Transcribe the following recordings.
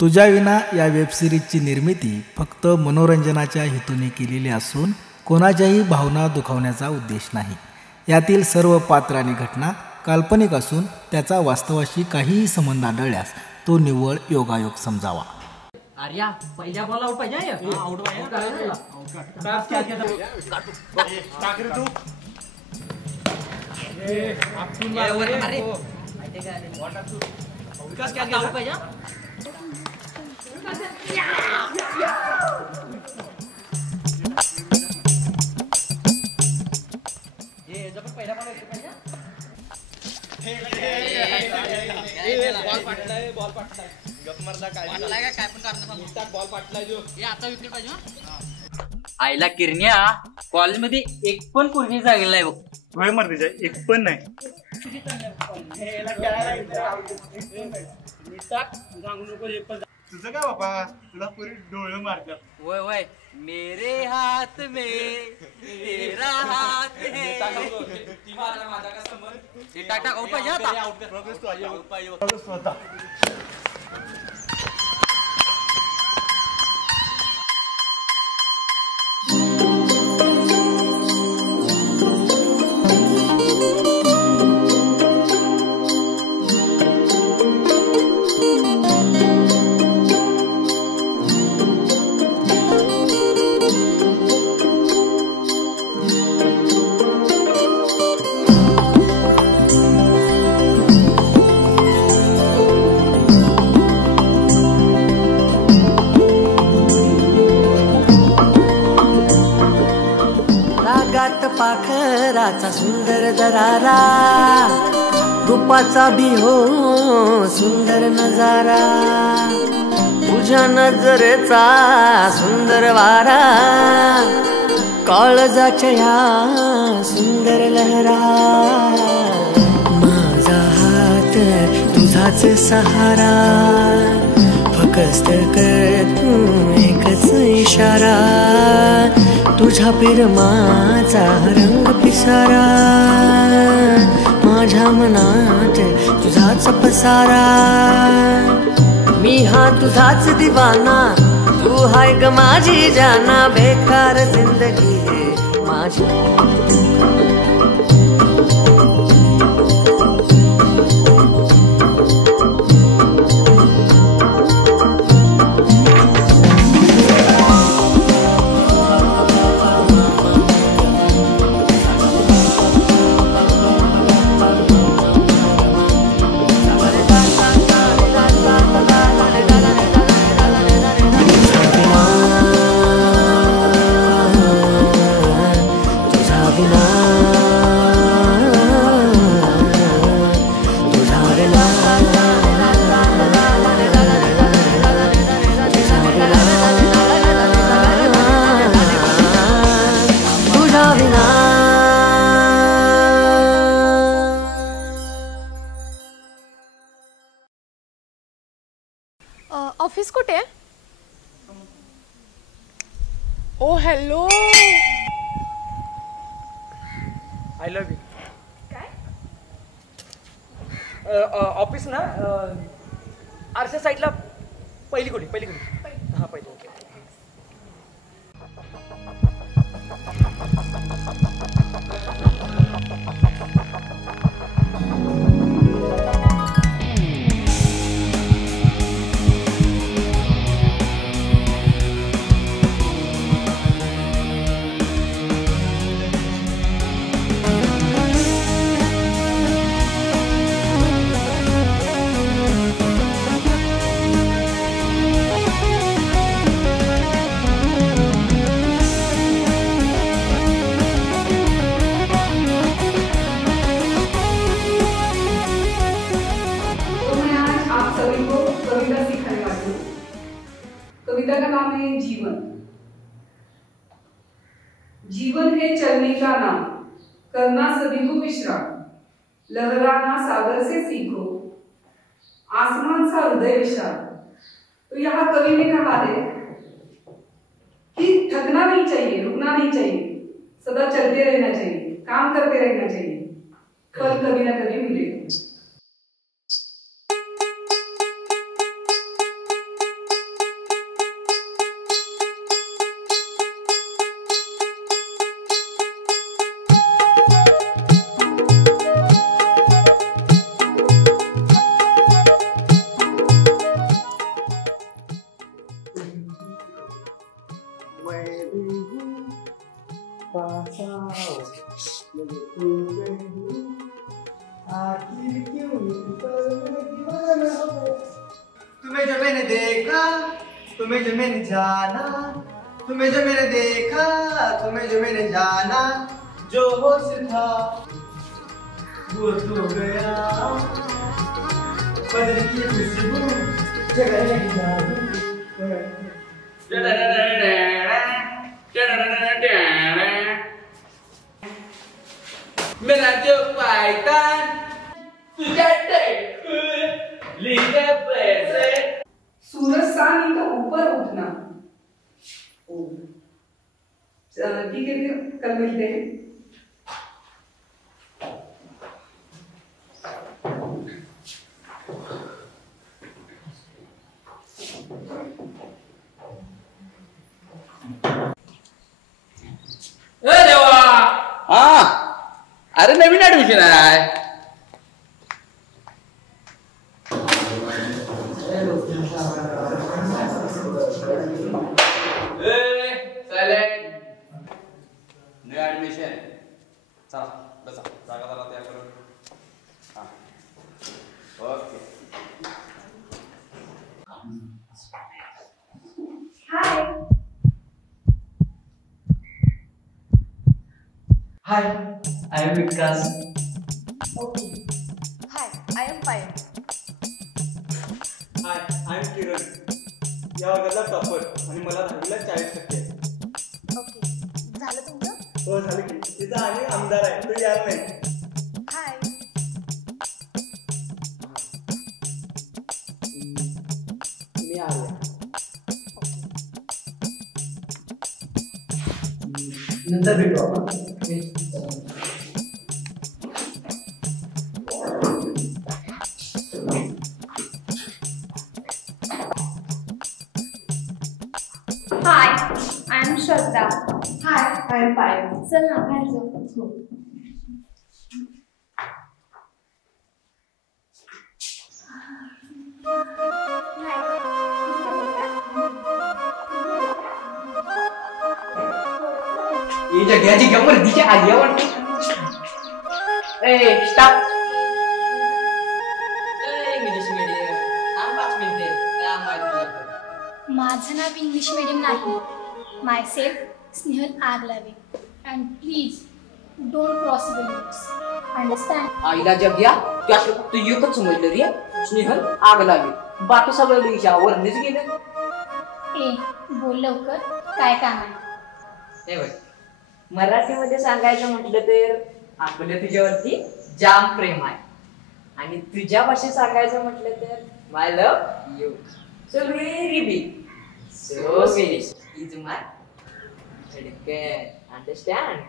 तुझ्या विना या वेबसिरीजची निर्मिती फक्त मनोरंजनाच्या हेतूने केलेली असून कोणाच्याही भावना दुखावण्याचा उद्देश नाही. यातील सर्व पात्र आणि घटना काल्पनिक असून त्याचा वास्तवाशी काहीही संबंध आढळल्यास तो निव्वळ योगायोग समजावा. आर्या पहिल्या बॉल आउट पाहिजे. आउट पाहिजे. विकास क्या आउट पाहिजे. ये जब पहिला बॉल आउट पाहिजे. बॉल पाटलाय गप मरदा काय पण करणार बॉल पाटलाय जो हे आता विकेट पाहिजे. आईला किरण्या कॉलेजमध्ये एक पण पोरगी जागेल नाही बघ. वय मर्दीच्या एक पण नाही. तुझं काय बाबा तुला पुरी डोळे मारतात. वय वय मेरे हाथ में तेरा हाथ है. टाटा आउट पाहिजे आता. पाखराचा सुंदर दरारा रूपाचा बी हो सुंदर नजारा तुझ्या नजरेचा सुंदर वारा काळजाच्या या सुंदर लहरा माझा हात तुझाच सहारा फकस्त कर तू एकच इशारा तुझ्या प्रेमाचा रंग पिसारा माझ्या मनात तुझाच पसारा मी हा तुझाच दिवाना तू हाय ग माझी जाना बेकार जिंदगी है माझी. ऑफिस कुठे आहे? ओ हॅलो आय लव्ह यू. काय ऑफिस ना आरच्या साईडला पहिली खोली हां पहिली. ओके. कविता का नाम है जीवन. जीवन है चलने का नाम, करना सभी को विश्राम, लहराना सागर से सीखो, आसमान सा हृदय विशाल. तो यहाँ कवि ने कहा है कि थकना नहीं चाहिए, रुकना नहीं चाहिए, सदा चलते रहना चाहिए, काम करते रहना चाहिए, फल कभी ना कभी मिलेगा. तुम्हें जो मैंने देखा, तुम्हें जो मैंने जाना, तुम्हें जो मैंने देखा, तुम्हें जो मैंने जाना, जो होश था वो तो गया, बदल की खुशबू जगह मेरा जो पायतान तुझे लीजिए पैसे। सूरज सा नहीं तो ऊपर उठना। ठीक है, फिर कल मिलते हैं। देवा हा, अरे नवीन ऍडमिशन आहे। न्यू ऍडमिशन, चला बसा, जागा जरा तयार करून। Okay, hi, I am Vikas. Hi, I am Payal. Hi, I am Kiran. या वर्गातला टॉपर आणि मला 10वीला 40% आहे. ओके, झालं तुमचं? हो झालं की. तिचा आणि आमदार आहे, तो यार नाही. हाय. मी आर्या. नंतर भेटू आपण. Hi, I am Shraddha. Hi, I am Payal. चल ना बाहेर जाऊ. ये जग्याची गमर्दीची आली वाटते। ए स्टॉप, इंग्लिश मीडियम आम 5 मिनिटे काम आहे। माझं नाव इंग्लिश मीडियम नाही. Myself Snehal Agalawe. And please don't cross the limits. Understand? आईला जग्या त्यात फक्त एकच समजलं रे, स्नेहल आग लावी, बाकी सगळं लिहिच्या वरनीच गेलं। ए बोल लवकर, काय काम आहे? हे बघ, मराठीमध्ये सांगायचं म्हटलं तर आपलं तुझ्यावरती जाम प्रेम आहे, आणि तुझ्या भाषेत सांगायचं म्हटलं तर my love you so very big, so very is my धडकन. अंडरस्टँड?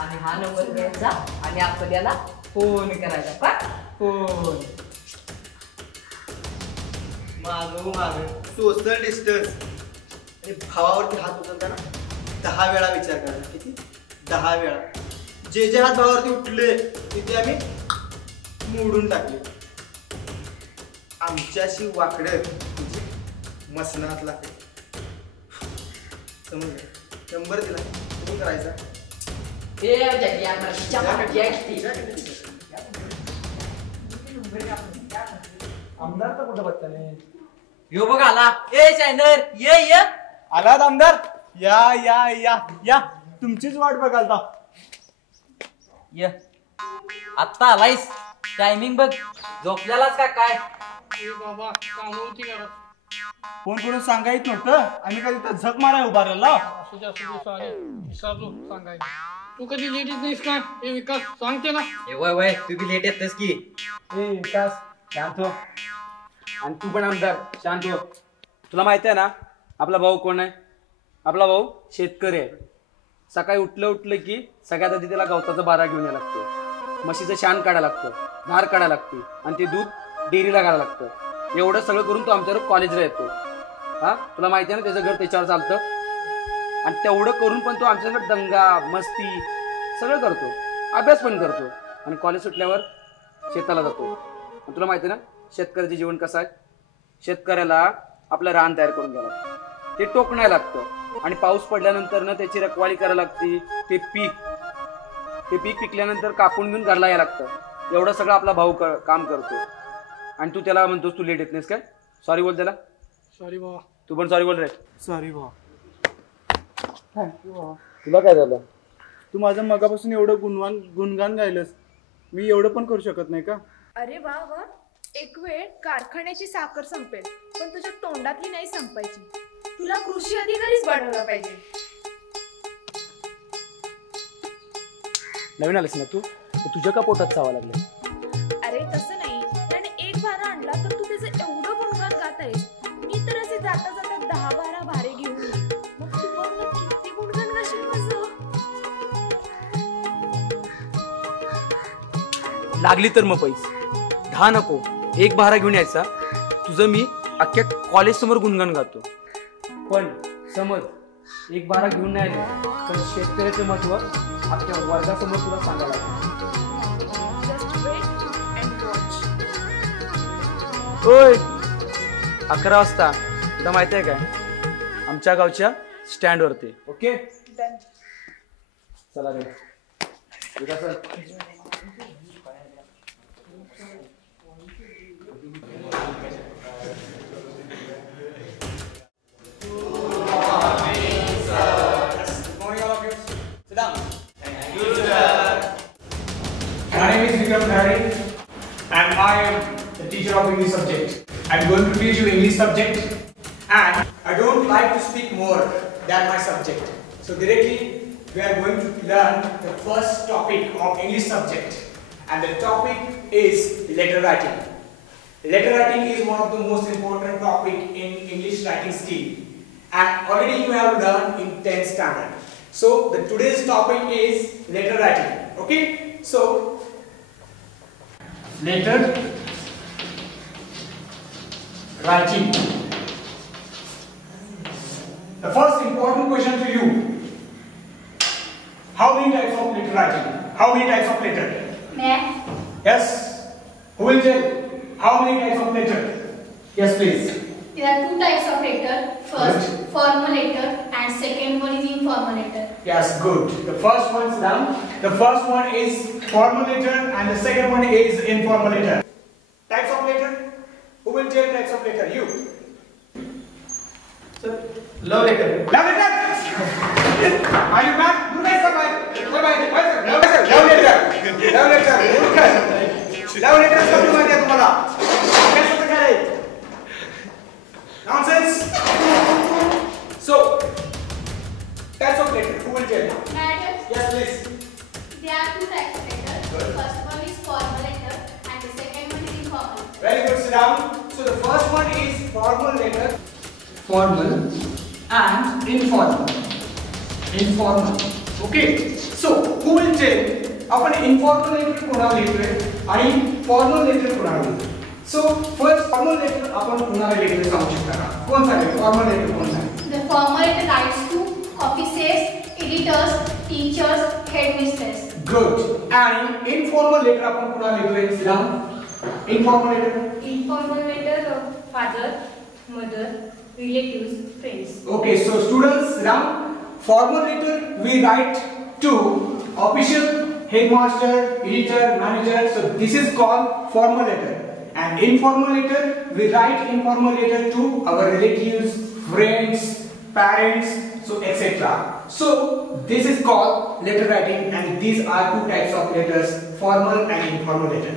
आणि हा नंबर घ्यायचा आणि आपल्याला फोन करायचा. का फोन मागं सोशल डिस्टन्स आणि भावावरती हात उचलताना 10 वेळा विचार करायचा. किती? 10 वेळा. जे जे हात भावावरती उठले तिथे आम्ही मोडून टाकले. आमच्याशी वाकडं तुझी मसनात लागते. समजलं? नंबर दिला, फोन करायचा. हे जग्या मराठीच्या पाठी आमदार तर कुठं बघताने? यो बघ आला. ए शायनर ये ये. आलात आमदार? या या या या, तुमचीच वाट बघालता. ये आत्ता आलायस, टायमिंग बघ. झोपल्यालाच का काय? बाबा काम होती का? फोन करून सांगायच नव्हतं, आम्ही काय तिथं झक माराय उभारला. तू कधी लेट येत नाहीस का? हे विकास सांगते ना. वय वय, तू बी लेट येतस की. ए विकास, शांत हो. आणि तू पण आमदार शांत हो. तुला माहिती आहे ना आपला भाऊ कोण आहे? आपला भाऊ शेतकरी आहे. सकाळी उठलं की सगळ्यात आधी त्याला गवताचा बारा घेऊन यायला लागतो, म्हशीचं शान काढायला लागतं, धार काढायला लागते, आणि ते दूध डेअरीला घालायला लागतं. एवढं सगळं करून तो आमच्यावर कॉलेजला येतो. हा, तुला माहिती आहे ना त्याचं घर त्याच्यावर चालतं. आणि तेवढं करून पण तो आमच्याकडे दंगा मस्ती सगळं करतो, अभ्यास पण करतो, आणि कॉलेज सुटल्यावर शेताला जातो. आणि तुला माहिती आहे ना शेतकऱ्याचे जीवन कसं आहे? शेतकऱ्याला आपलं रान तयार करून घ्यायला लागतं, ते टोकण्याला लागतं, आणि पाऊस पडल्यानंतर ना त्याची रखवाली करायला लागते. ते पीक पिकल्यानंतर कापून घेऊन घरला यायला लागतं. एवढं सगळं आपला भाऊ काम करतो. आणि तू त्याला म्हणतोस तू लेट येत नाहीस काय? सॉरी बोल त्याला. सॉरी भावा. तू पण सॉरी बोल रे. सॉरी भावा. थँक्यू भावा. तुला काय झालं? तू माझं मगापासून एवढं गुणगान गायलंस, मी एवढं पण करू शकत नाही का? अरे वा वा, एक वेळ कारखान्याची साखर संपेल पण तुझ्या तोंडातली नाही संपायची. तुला कृषी अधिकारीच बनवलं पाहिजे. नवीन आलीस ना तू, तुझ्या का पोटात चावा लागले? अरे तसं नाही, त्याने एक भारा आणला तर तू त्याचं एवढं गुणगान गात आहेस. मी तर असे जाता जाता 10-12 भारे घेऊन येईन. मग तू बघ ना किती गुणगान गाशील माझं. लागली तर मग पैसे 10 नको, 1 भारा घेऊन यायचा. तुझं मी अख्ख्या कॉलेज समोर गुणगान गातो. पण समज 1 भारा घेऊन नाही आले तर शेतकऱ्याचं महत्व अख्ख्या वर्गासमोर तुला सांगायला लागेल. ओय 11 वाजता तुला माहिती आहे काय, आमच्या गावच्या स्टँडवरती. ओके चला रे. My name is Vikram Dhari and I am the teacher of English subject. I am going to teach you English subject and I don't like to speak more than my subject. So directly we are going to learn the first topic of English subject and the topic is letter writing. Letter writing is one of the most important topic in English writing skill and already you have learned in 10th standard. So the today's topic is letter writing. Okay? So letter writing. The first important question to you: how many types of letter writing? How many types of letter? Math. Yes. Who will tell? How many types of letter? Yes, please. There are 2 types of letter. First, formal letter, and second one is informal letter. Yes, good. The first one is done. The first one is formal letter and the second one is informal letter. Types of letter? Who will tell types of letter? You. Sir, love letter. Love letter? Are you mad? You guys are mad. Love letter. Love letter. Love letter. Love letter is coming out here tomorrow. Guess what the guy is? Nonsense. So, types of letter. Who will tell? Madam. Yes, please. There are 2 types of letter. Good. First one is formal letter, and the second one is informal. Very good, sit down. So the first one is formal letter. Formal and informal. Informal. Okay. So who will tell आपण informal letter कोणाला लिहितोय आणि formal letter कोणाला लिहितोय? So first formal letter आपण कोणाला लिहितोय सांगू शकता का? कोण सांगेल? Formal letter कोण सांगेल? The formal letter writes to offices, editors, teachers, headmistress. Good. And informal letter आपण कोणाला लिहितोय? Sit down. Informal letter. Informal letter father, mother, relatives, friends. Okay, so students, now formal letter we write to official, headmaster, editor, manager. So this is called formal letter. And informal letter we write informal letter to our relatives, friends, parents, so etc. So this is called letter writing, and these are 2 types of letters: formal and informal letter.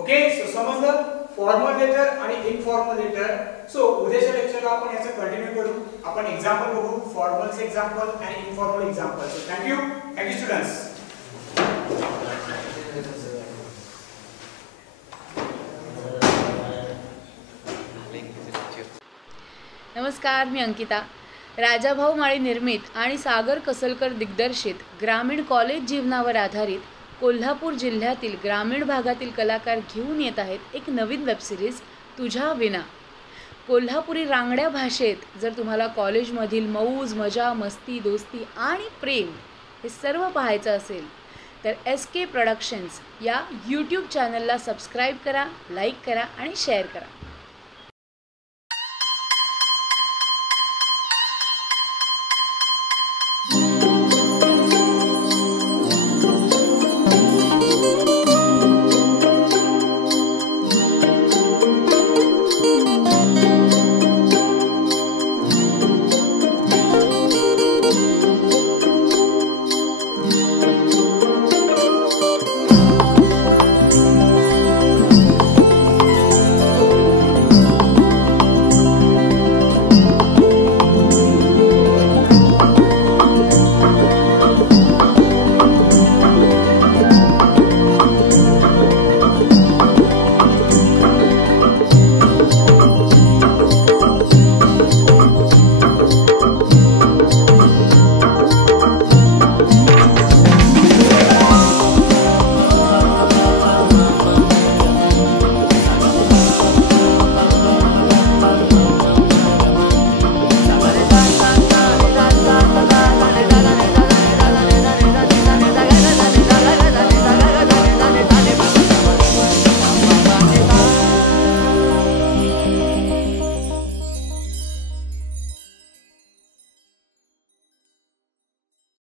Okay, so समजलं? Formal letter आणि informal letter. So उद्याच्या लेक्चरला आपण याचं continue करू. आपण example बघू, फॉर्मलचे example आणि informal example. So thank you students. नमस्कार, मी अंकिता. राजाभाऊ माळी निर्मित आणि सागर कसलकर दिग्दर्शित ग्रामीण कॉलेज जीवनावर आधारित कोल्हापूर जिल्ह्यातील ग्रामीण भागातील कलाकार घेऊन येत आहेत एक नवीन वेबसिरीज तुझ्या विना. कोल्हापुरी रांगड्या भाषेत जर तुम्हाला कॉलेजमधील मौज मजा मस्ती दोस्ती आणि प्रेम हे सर्व पाहायचं असेल तर SK प्रोडक्शन्स या यूट्यूब चॅनलला सबस्क्राईब करा, लाईक करा आणि शेअर करा.